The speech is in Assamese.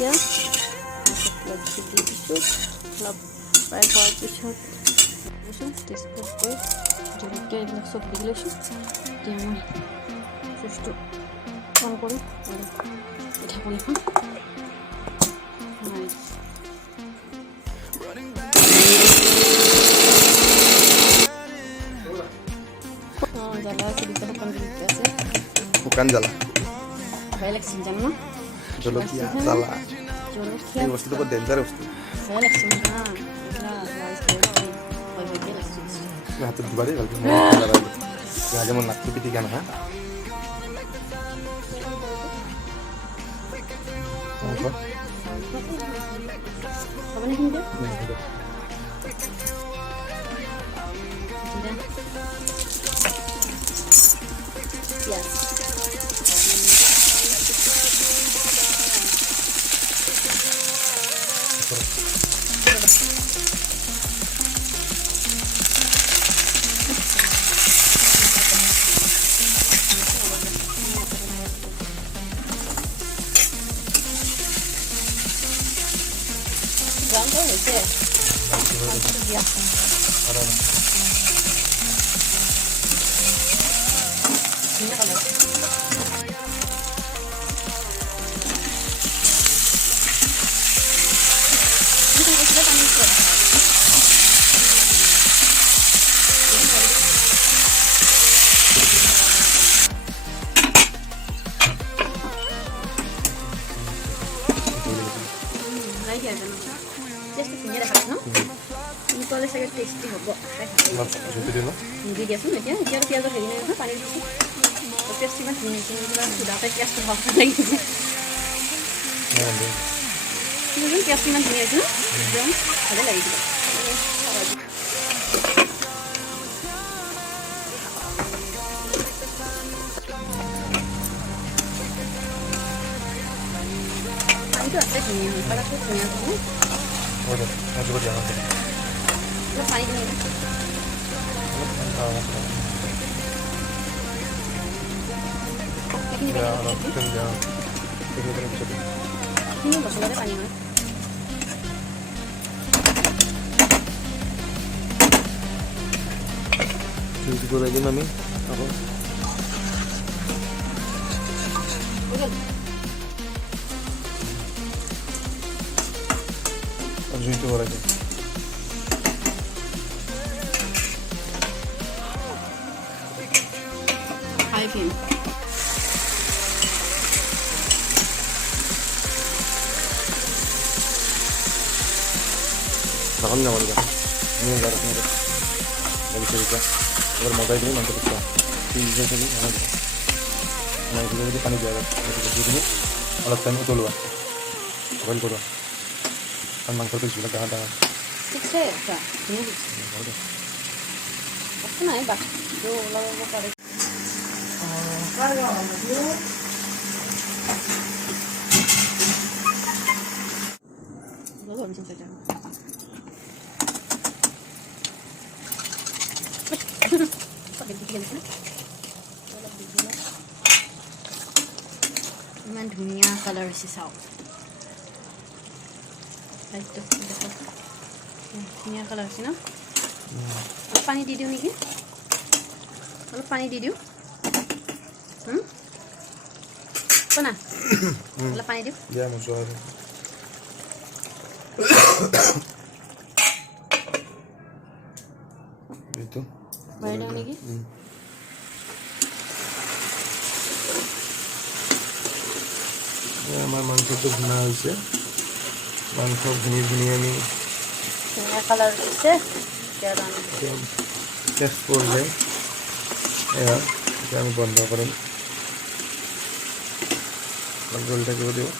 এতিয়া দি দিছোঁ অলপ ফ্ৰাই কৰাৰ পিছত টেষ্টটো কৰি জলকীয়া এইবিলাক চব দি লৈছোঁ। এতিয়া মই চুচটো অন কৰোঁ আৰু ঢাকনিখন মাৰি দিছোঁ। জ্বালা আছে দুটা শুকান জলকীয়া আছে। শুকান জ্বালা ভয় লাগিছিল জানো ন জলকীয়া জ্বালা জলকীয়া এই বস্তুটো বহুত ডেঞ্জাৰ বস্তু। ভয় লাগিছিল না এইগিলা ভয় ভয়কে লাগিছিল। হাতত দিবা দেই ভালকৈ আজি মোৰ নাকটো পিটিকা নহয়। হ'বনে কিন্তু পিঁয়াজ ব্ৰাউন হৈছে দিয়া ধুনীয়া কালাৰ। ধুনীয়া দেখা ন এনেকুৱালে চাগে টেষ্টি হ'ব। দি দিয়াচোন এতিয়া এতিয়া পিঁয়াজৰ হেৰি নাই নহয় পানী দিছোঁ। টেষ্ট ইমান ধুনীয়া সুদাতে পিঁয়াজটো ভাল লাগিছে। পিঁয়াজটো ইমান ধুনীয়া হৈছে ন একদম ভালে লাগিছিলে। পানীটো আছে ধুনীয়া হয় কালাৰটো ধুনীয়া হয়। পানী দিম মছলাতে পানী হয়। দিম আমি আকৌ জুইটো বঢ়াই দিম। হাই ফ্লেম ঢাকন নামাৰিবা লাগিছে এবাৰ মজাই দিবি মাংসটো খোৱা যদি পানী দিয়া দি কিনি অলপ টাইম উতলোৱা বইল কৰোৱা কাৰণ মাংসৰ পিছবিলাক ডাঙৰ ডাঙৰ নাই বাকীটো ওলাব পাৰে। ইমান ধুনীয়া কালাৰ হৈছে চাওক ধুনীয়া কালাৰ হৈছে ন। অলপ পানী দি দিওঁ নেকি অলপ পানী দি দিওঁ না অলপ পানী দিওঁ বাঢ়ি দিওঁ নেকি। আমাৰ মাংসটো ভুনা হৈছে মাংস ভুনি ভুনি আমি ধুনীয়া কালাৰ হৈছে টেষ্ট কৰিলে এয়া এতিয়া আমি বন্ধ কৰিম জল থাকিব দিওঁ।